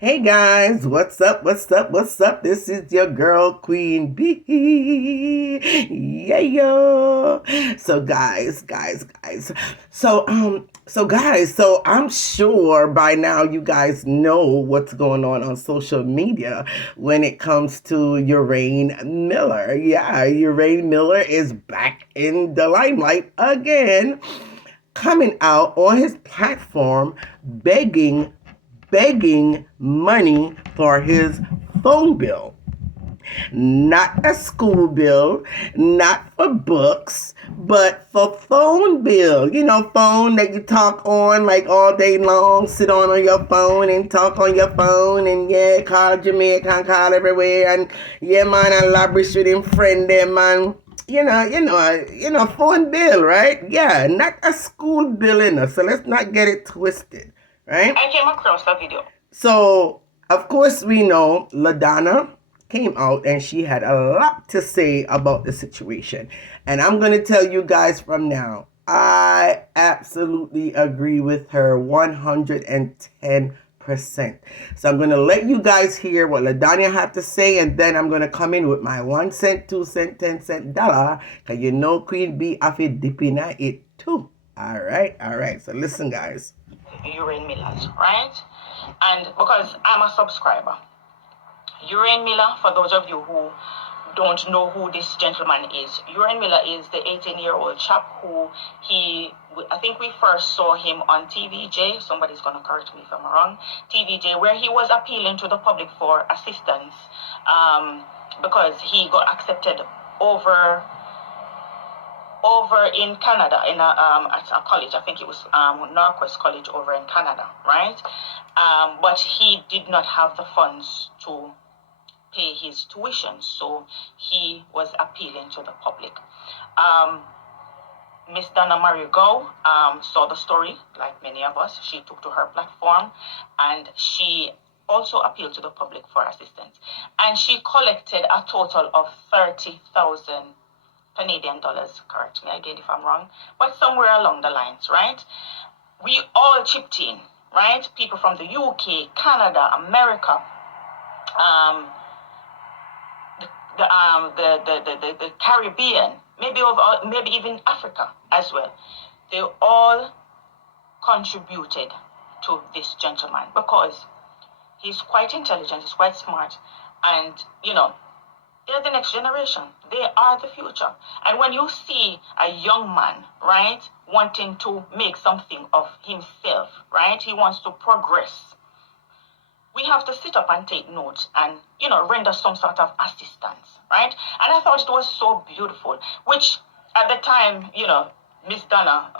Hey guys, what's up? What's up? What's up? This is your girl Queen B. Yeah, yo. So guys. So I'm sure by now you guys know what's going on social media when it comes to Uraine Miller. Yeah, Uraine Miller is back in the limelight again, coming out on his platform begging money for his phone bill. Not a school bill, not for books, but for phone bill. You know, phone that you talk on like all day long, sit on your phone and talk on your phone and yeah, call Jamaica and call everywhere and yeah man, I lavish with him friend there man. Phone bill, right? Yeah, not a school bill in us. So let's not get it twisted, right? I came across a video. So, of course, we know Ladonna came out and she had a lot to say about the situation. And I'm going to tell you guys from now, I absolutely agree with her 110%. So I'm going to let you guys hear what Ladonna had to say, and then I'm going to come in with my 1 cent, 2 cent, 10 cent dollar, because you know Queen Bee have it dipping at it too. All right. So listen, guys. Uraine Millers, right? And because I'm a subscriber, Uraine Miller, for those of you who don't know who this gentleman is, Uraine Miller is the 18-year-old chap who I think we first saw him on TVJ, somebody's going to correct me if I'm wrong, TVJ, where he was appealing to the public for assistance because he got accepted over in Canada in at a college. I think it was Northwest College over in Canada, right? But he did not have the funds to pay his tuition, so he was appealing to the public. Miss Donna Marigo saw the story, like many of us. She took to her platform and she also appealed to the public for assistance. And she collected a total of 30,000 Canadian dollars. Correct me again if I'm wrong, but somewhere along the lines, right? We all chipped in, right? People from the UK, Canada, America, the Caribbean, maybe even Africa as well. They all contributed to this gentleman because he's quite intelligent, he's quite smart, and they're the next generation. They are the future. And when you see a young man, right, wanting to make something of himself, right, he wants to progress, we have to sit up and take notes and, render some sort of assistance, right? And I thought it was so beautiful, which at the time, Miss Donna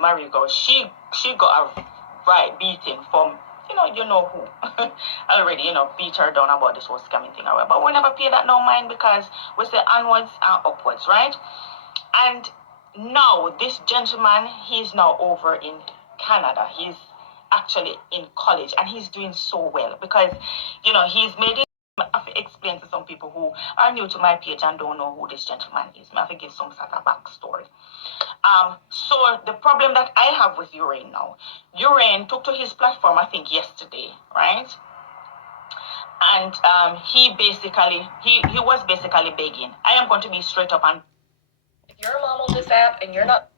Marigo, she got a right beating from, you know who. Already, beat her down about this whole scamming thing. But we never pay that no mind because we say onwards and upwards, right? And now this gentleman, he's now over in Canada. He's actually in college and he's doing so well because he's made it. I have to explain to some people who are new to my page and don't know who this gentleman is. I have to give some sort of backstory. So the problem that I have with Uraine now, Uraine took to his platform, I think yesterday, right? And he was basically begging. I am going to be straight up and if you're a mom on this app and you're not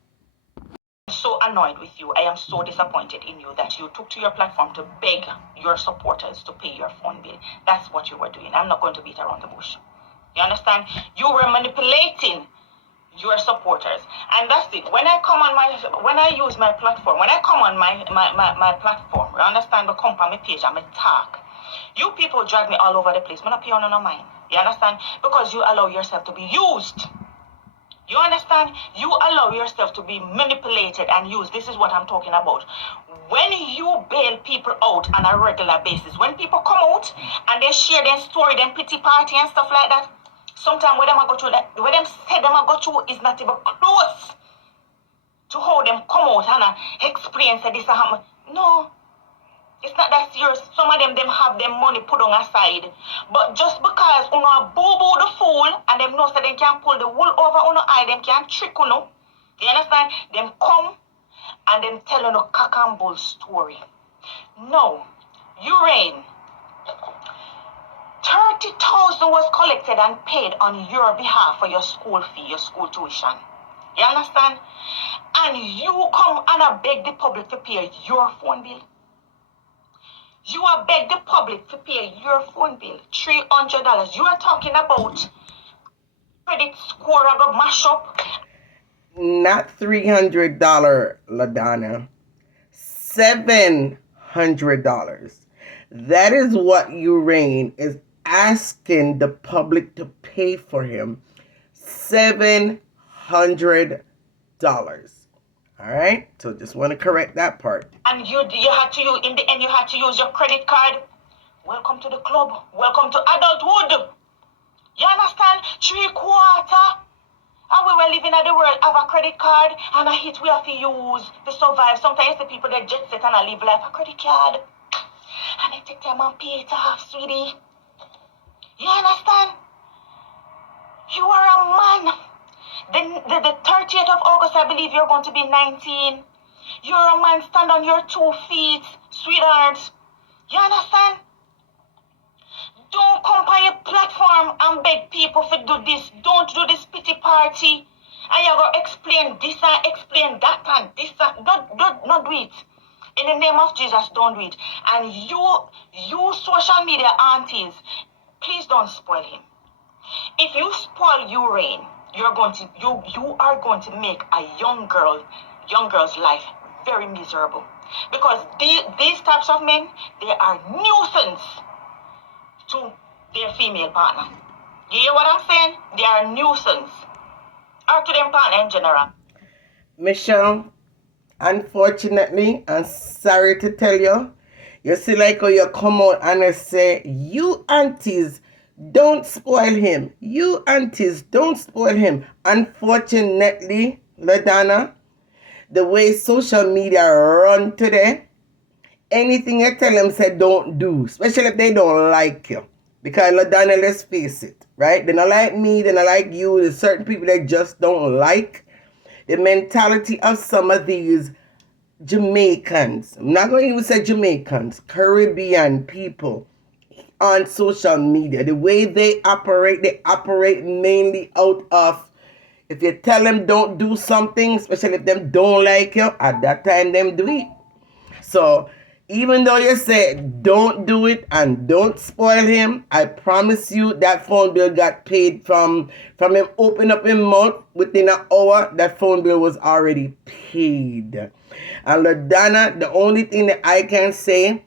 so annoyed with you. I am so disappointed in you that you took to your platform to beg your supporters to pay your phone bill. That's what you were doing. I'm not going to beat around the bush. You understand? You were manipulating your supporters. And that's it. When I use my platform, when I come on my platform, you understand, the come on my page, I'm a talk. You people drag me all over the place. I'm not paying on no mind. You understand? Because you allow yourself to be used. You understand? You allow yourself to be manipulated and used. This is what I'm talking about. When you bail people out on a regular basis, when people come out and they share their story, their pity party and stuff like that, sometimes what them go through that, what them say them go through is not even close to how them come out and experience that this happen. No. It's not that serious. Some of them have their money put on aside. But just because uno boo-boo the fool and them know that they can pull the wool over uno eye, them can trick uno. You understand? Them come and them tell uno cock and bull story. No. Uraine, 30,000 was collected and paid on your behalf for your school fee, your school tuition. You understand? And you come and I beg the public to pay your phone bill. You are beg the public to pay your phone bill. $300. You are talking about credit score I got mash up. Not $300, Ladonna. $700. That is what Uraine is asking the public to pay for him. $700. All right, so just want to correct that part. And you had to use, in the end, you had to use your credit card. Welcome to the club. Welcome to adulthood. You understand? 3/4. And we were living at the world, have a credit card, and a hit we have to use to survive. Sometimes the people that jet set and I live life a credit card. And they take time and pay it off, sweetie. You understand? You are a man. The 30th of August, I believe you're going to be 19. You're a man, stand on your 2 feet, sweetheart. You understand? Don't come on your platform and beg people to do this. Don't do this pity party. And you're going to explain this and explain that and this. Don't do it. In the name of Jesus, don't do it. And you social media aunties, please don't spoil him. If you spoil Uraine, you are going to make a young girl's life very miserable. Because these types of men, they are nuisance to their female partner. You hear what I'm saying? They are nuisance. Or to their partner in general. Michelle, unfortunately, I'm sorry to tell you, you see like how you come out and I say, you aunties, don't spoil him. You aunties, don't spoil him. Unfortunately, Ladonna, the way social media run today, anything you tell them, say don't do, especially if they don't like you. Because Ladonna, let's face it, right? They don't like me, they don't like you. There's certain people that just don't like the mentality of some of these Jamaicans. I'm not going to even say Jamaicans, Caribbean people on social media. The way they operate mainly out of, if you tell them don't do something, especially if them don't like you, at that time them do it. So even though you say don't do it and don't spoil him, I promise you that phone bill got paid from him open up his mouth. Within an hour, that phone bill was already paid. And Ladonna, the only thing that I can say,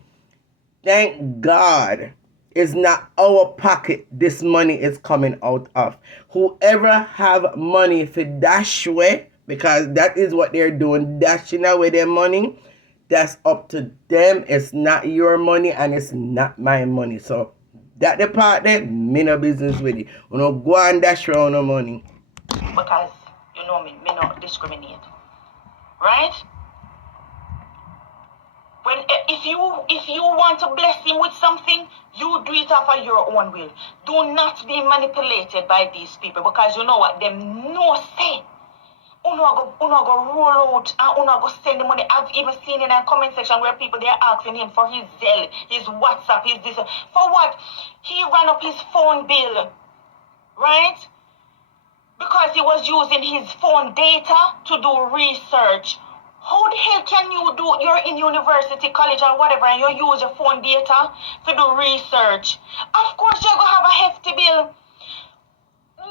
thank God, is not our pocket this money is coming out of. Whoever have money for dash away, because that is what they're doing, dashing away their money, that's up to them. It's not your money and it's not my money. So that department, me no business with it. We don't go and dash around no money. Because you know me not discriminate. Right? When if you want to bless him with something, you do it off of your own will. Do not be manipulated by these people, because you know what? Them no say. Uno go roll out and Uno go send the money. I've even seen in a comment section where people they're asking him for his Zelle, his WhatsApp, his this. For what? He ran up his phone bill, right? Because he was using his phone data to do research. How the hell can you do, you're in university, college or whatever, and you use your phone data to do research? Of course you're going to have a hefty bill.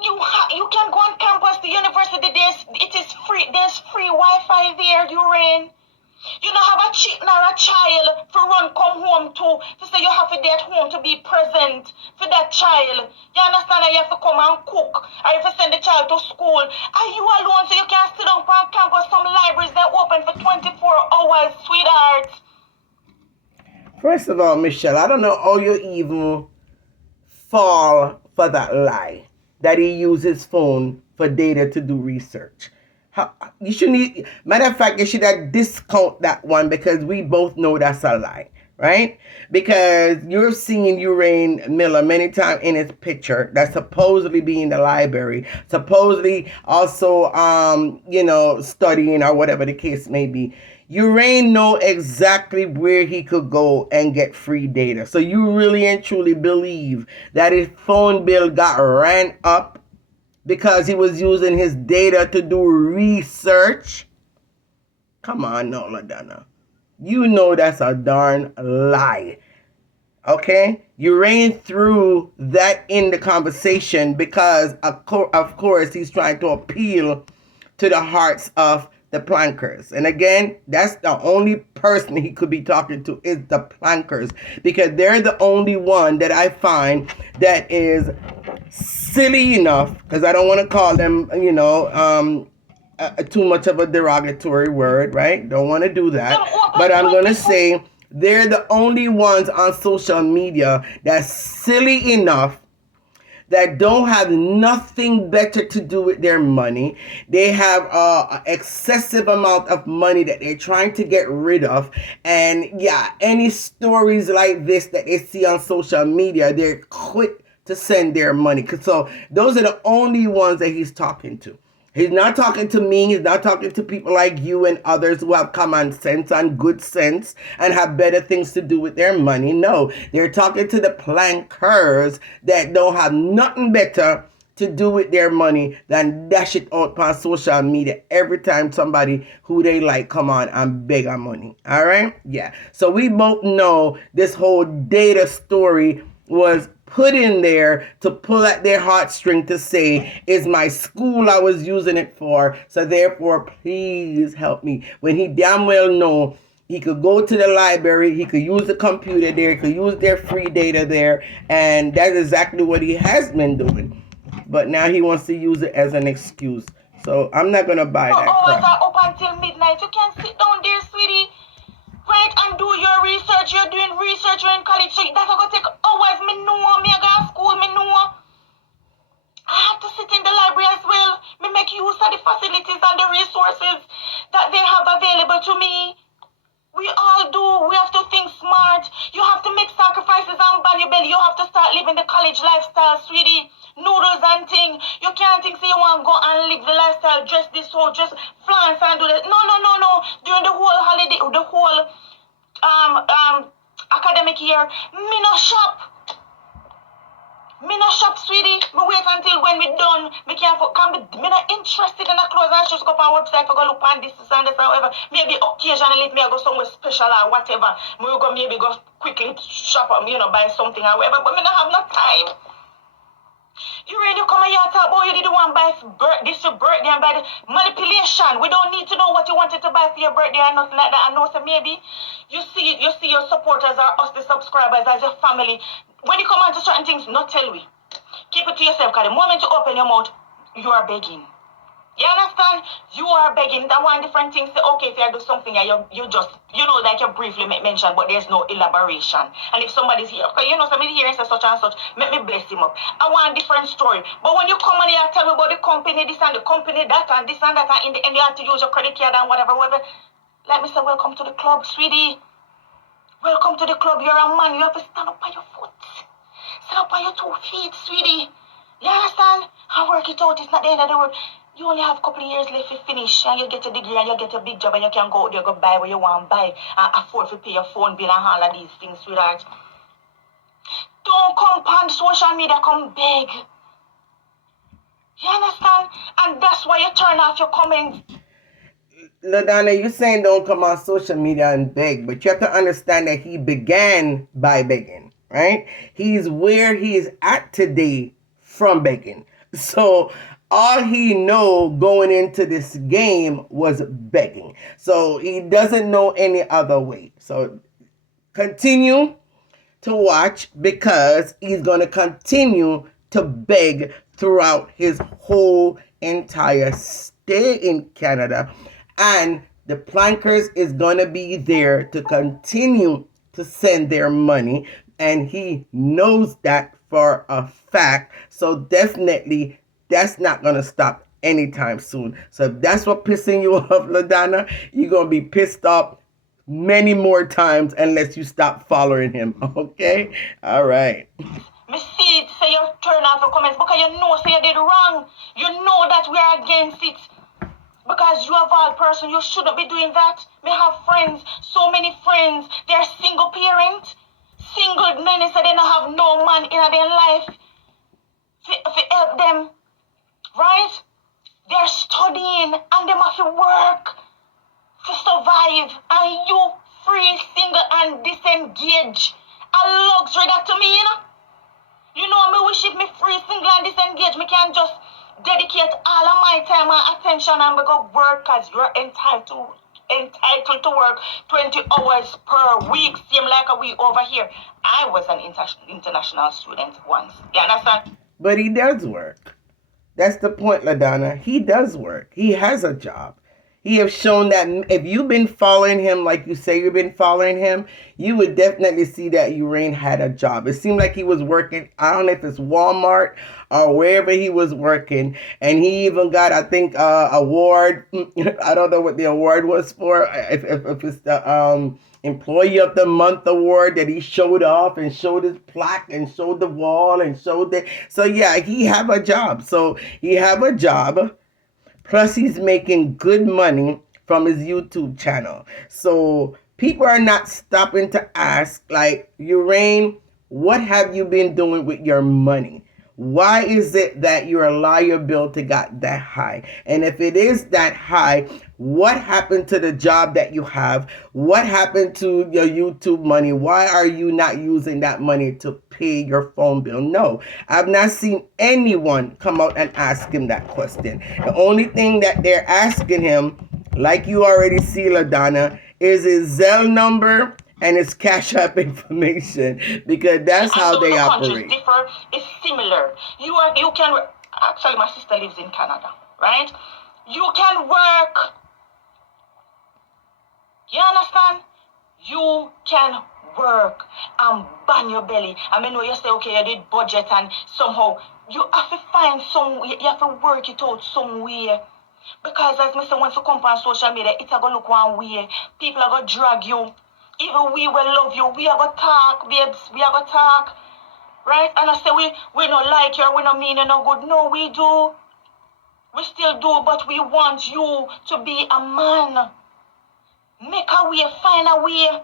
You can go on campus, the university, it is free, there's free Wi-Fi there, Uraine. You don't have a chick nor a child to come home to say you have to be at home to be present for that child. You understand that you have to come and cook, or you have to send the child to school. Are you alone so you can sit down on campus? Some libraries that open for 24 hours, sweetheart. First of all, Michelle, I don't know how you even fall for that lie that he uses phone for data to do research. You shouldn't. Matter of fact, you should have discount that one, because we both know that's a lie, right? Because you're seeing Uraine Miller many times in his picture that's supposedly be in the library, supposedly also studying or whatever the case may be. Uraine know exactly where he could go and get free data. So you really and truly believe that his phone bill got ran up because he was using his data to do research? Come on, no, Ladonna. You know that's a darn lie. Okay? Uraine threw that in the conversation because, of course, he's trying to appeal to the hearts of the plankers. And again, that's the only person he could be talking to is the plankers, because they're the only one that I find that is silly enough, because I don't want to call them, too much of a derogatory word, right? Don't want to do that. But I'm going to say they're the only ones on social media that's silly enough, that don't have nothing better to do with their money. They have an excessive amount of money that they're trying to get rid of. And yeah, any stories like this that they see on social media, they're quick to send their money. So those are the only ones that he's talking to. He's not talking to me. He's not talking to people like you and others who have common sense and good sense and have better things to do with their money. No, they're talking to the plankers that don't have nothing better to do with their money than dash it out on social media every time somebody who they like come on and beg on money. All right? Yeah. So we both know this whole data story was put in there to pull at their heartstring to say, is my school I was using it for, so therefore please help me. When he damn well know he could go to the library, he could use the computer there, he could use their free data there, and that's exactly what he has been doing. But now he wants to use it as an excuse. So I'm not gonna buy that crap. Hours are up until midnight. You can sit down there, sweetie, right, and do your research. You're doing research, you're in college, so that's gonna take hours. Me know, me go to school, me know. I have to sit in the library as well. Me make use of the facilities and the resources that they have available to me. We all do. We have to think smart. You have to make sacrifices and bend your belly. You have to start living the college lifestyle, sweetie. Noodles and thing. You can't think say you want to go and live the lifestyle, dress this whole, just flaunt and do that. No. During the whole holiday, the whole academic year, me no shop. Me no shop, sweetie. Me wait until when we done. Me can't come. Me not interested in the clothes and shoes. Go on website for go look on this and this and whatever. Maybe occasionally if me I go somewhere special or whatever. Me will go maybe go quickly shop or buy something or whatever. But me not have no time. You ready to come here and talk about you did want to buy this your birthday and buy the manipulation. We don't need to know what you wanted to buy for your birthday or nothing like that. I know so maybe you see your supporters or us the subscribers as your family. When you come on to certain things, not tell we. Keep it to yourself, because the moment you open your mouth, you are begging. You understand? You are begging. That one different thing. Say, okay, if you do something and you just, like you briefly mention, but there's no elaboration. And if somebody's here, okay, somebody here and say such and such, let me bless him up. I want a different story. But when you come on here and tell me about the company, this and the company, that and this and that, and in the end you have to use your credit card and whatever. Let me say, welcome to the club, sweetie. Welcome to the club. You're a man. You have to stand up on your foot. Stand up on your 2 feet, sweetie. You understand? And work it out. It's not the end of the world. You only have a couple of years left to finish, and you get a degree, and you get a big job, and you can go out there, go buy what you want to buy, and afford to pay your phone bill and all of these things, sweetheart. Don't come on social media, come beg. You understand? And that's why you turn off your comments. Ladonna, you're saying don't come on social media and beg, but you have to understand that he began by begging, right? He's where he is at today from begging. So all he know going into this game was begging. So he doesn't know any other way. So continue to watch, because he's going to continue to beg throughout his whole entire stay in Canada. And the plankers is going to be there to continue to send their money. And he knows that for a fact. So definitely that's not going to stop anytime soon. So if that's what pissing you off, Ladonna, you're going to be pissed off many more times unless you stop following him. Okay? All right. Me see it, say you turn off your comments because you know say you did wrong. You know that we are against it. Because you have all person, you shouldn't be doing that. Me have friends, so many friends. They're single parent, single men, so they don't have no man in their life to help them, right? They're studying and they have to work to survive. And you free, single and disengaged. A luxury that to me, you know. You know, me wish if me free, single and disengaged, me can just dedicate all of my time and attention and me go work, because you're entitled to work 20 hours per week, same like we over here. I was an international student once. You understand? But he does work. That's the point, Ladonna. He does work. He has a job. He has shown that if you've been following him like you say you've been following him, you would definitely see that Uraine had a job. It seemed like he was working, I don't know if it's Walmart or wherever he was working. And he even got, I think, award. I don't know what the award was for. If it's the Employee of the Month award that he showed off and showed his plaque and showed the wall and showed that. So yeah, he have a job. So he have a job. Plus, he's making good money from his YouTube channel. So people are not stopping to ask, like, Uraine, what have you been doing with your money? Why is it that your liability got that high? And if it is that high, what happened to the job that you have? What happened to your YouTube money? Why are you not using that money to pay your phone bill? No, I've not seen anyone come out and ask him that question. The only thing that they're asking him, like you already see, Ladonna, is his Zelle number and his Cash App information, because that's how they operate. Differ, it's similar. You can actually, my sister lives in Canada, right? You can work. You understand? You can work and ban your belly. I mean, you say, okay, you did budget and somehow you have to find some, you have to work it out somewhere. Because as Mr. wants to come on social media, it's going to look one way. People are going to drag you. Even we will love you. We are going to talk, babes. We are going to talk. Right? And I say, we don't like you, we don't mean you no good. No, we do. We still do, but we want you to be a man. Make a way, find a way.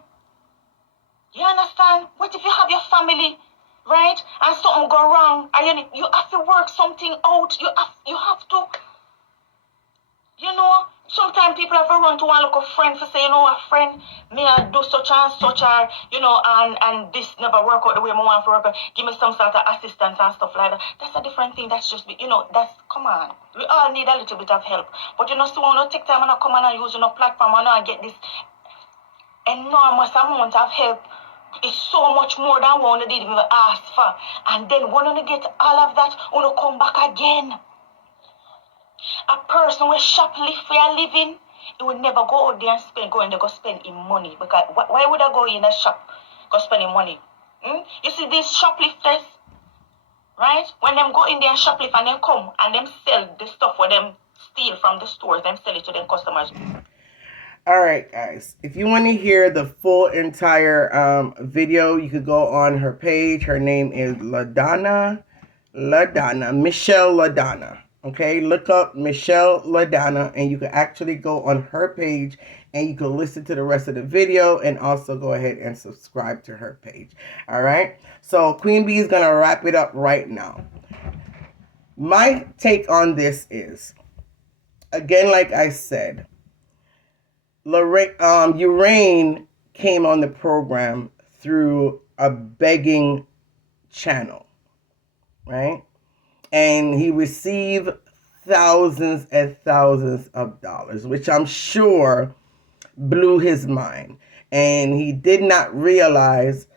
You understand? What if you have your family, right? And something go wrong, and you have to work something out. You have to. You know, sometimes people have to run to one local friend to say, you know, a friend, may I do such and such, or, you know, and this never work out the way I want to work out. Give me some sort of assistance and stuff like that. That's a different thing. That's just, you know, come on. We all need a little bit of help. But, you know, so when you take time and come on and use your platform and get this enormous amount of help, it's so much more than what you did even ask for. And then when you get all of that, you come back again. A person with shoplift for a living, he would never go out there and go spend him money. Because why would I go in a shop, go spend him money? You see these shoplifters, right? When them go in there and shoplift and then come and them sell the stuff for them steal from the stores, them sell it to them customers. All right, guys. If you want to hear the full entire video, you could go on her page. Her name is Ladonna, Michelle Ladonna. Okay, look up Michelle Ladonna, and you can actually go on her page and you can listen to the rest of the video and also go ahead and subscribe to her page. All right, so Queen Bee is going to wrap it up right now. My take on this is, again, like I said, Uraine came on the program through a begging channel, right? And he received thousands and thousands of dollars, which I'm sure blew his mind. And he did not realize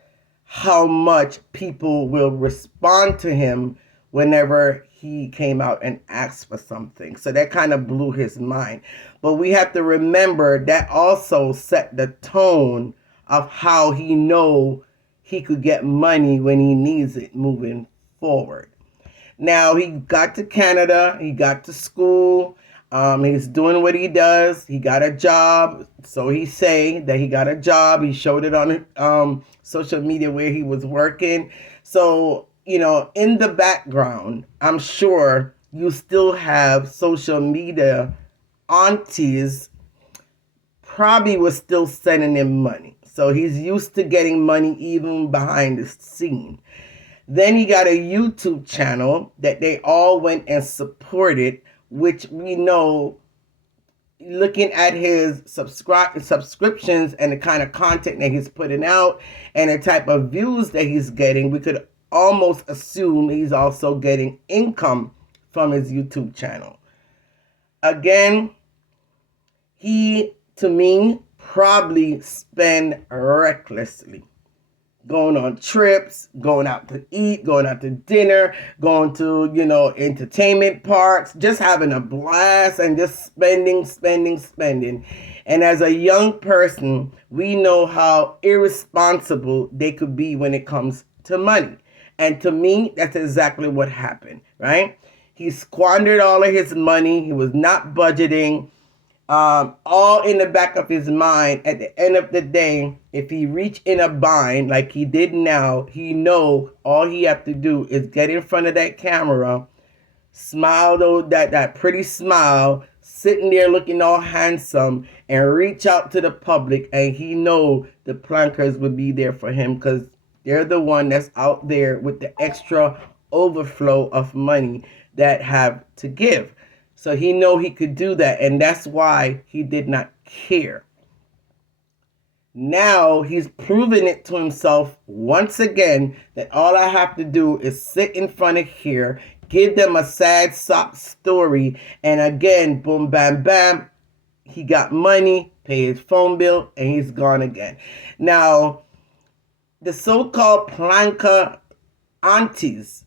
how much people will respond to him whenever he came out and asked for something. So that kind of blew his mind. But we have to remember that also set the tone of how he know he could get money when he needs it moving forward. Now, he got to Canada, he got to school, he's doing what he does, he got a job, so he say that he got a job, he showed it on social media where he was working. So, you know, in the background, I'm sure you still have social media aunties probably was still sending him money. So he's used to getting money even behind the scene. Then he got a YouTube channel that they all went and supported, which we know, looking at his subscriptions and the kind of content that he's putting out and the type of views that he's getting, we could almost assume he's also getting income from his YouTube channel. Again, he, to me, probably spend recklessly. Going on trips, going out to eat, going out to dinner, going to, entertainment parks, just having a blast and just spending. And as a young person, we know how irresponsible they could be when it comes to money. And to me, that's exactly what happened, right? He squandered all of his money. He was not budgeting. All in the back of his mind, at the end of the day, if he reach in a bind like he did now, he know all he have to do is get in front of that camera, smile though, that pretty smile, sitting there looking all handsome, and reach out to the public, and he know the plankers would be there for him because they're the one that's out there with the extra overflow of money that have to give. So he know he could do that, and that's why he did not care. Now he's proven it to himself once again that all I have to do is sit in front of here, give them a sad sock story, and again, boom, bam, bam, he got money, pay his phone bill, and he's gone again. Now, the so-called planka aunties,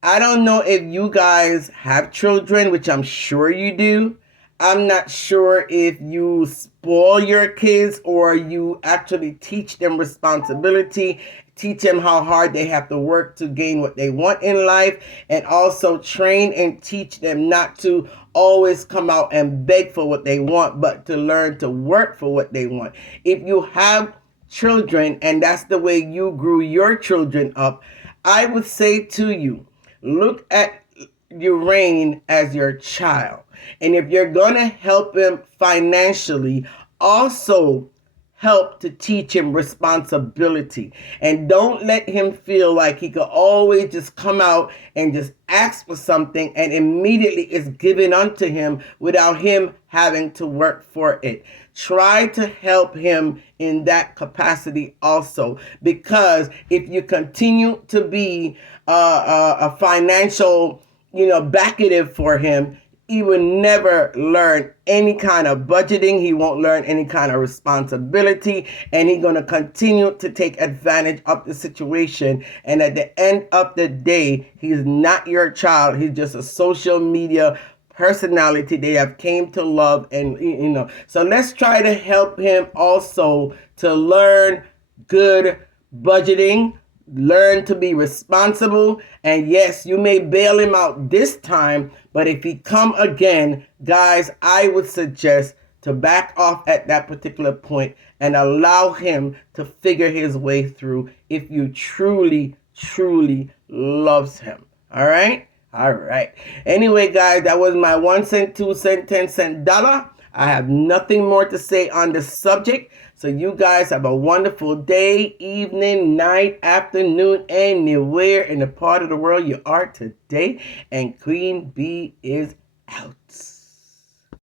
I don't know if you guys have children, which I'm sure you do. I'm not sure if you spoil your kids or you actually teach them responsibility, teach them how hard they have to work to gain what they want in life, and also train and teach them not to always come out and beg for what they want, but to learn to work for what they want. If you have children and that's the way you grew your children up, I would say to you, look at Uraine as your child. And if you're going to help him financially, also help to teach him responsibility. And don't let him feel like he could always just come out and just ask for something and immediately it's given unto him without him having to work for it. Try to help him in that capacity also, because if you continue to be a financial, backative for him, he will never learn any kind of budgeting. He won't learn any kind of responsibility, and he's going to continue to take advantage of the situation. And at the end of the day, he's not your child. He's just a social media personality they have came to love. And, so let's try to help him also to learn good budgeting, learn to be responsible. And yes, you may bail him out this time, but if he come again, guys, I would suggest to back off at that particular point and allow him to figure his way through if you truly loves him. All right. Anyway, guys, that was my 1 cent, 2 cent, 10 cent dollar. I have nothing more to say on the subject. So you guys have a wonderful day, evening, night, afternoon, anywhere in the part of the world you are today. And Queen Bee is out.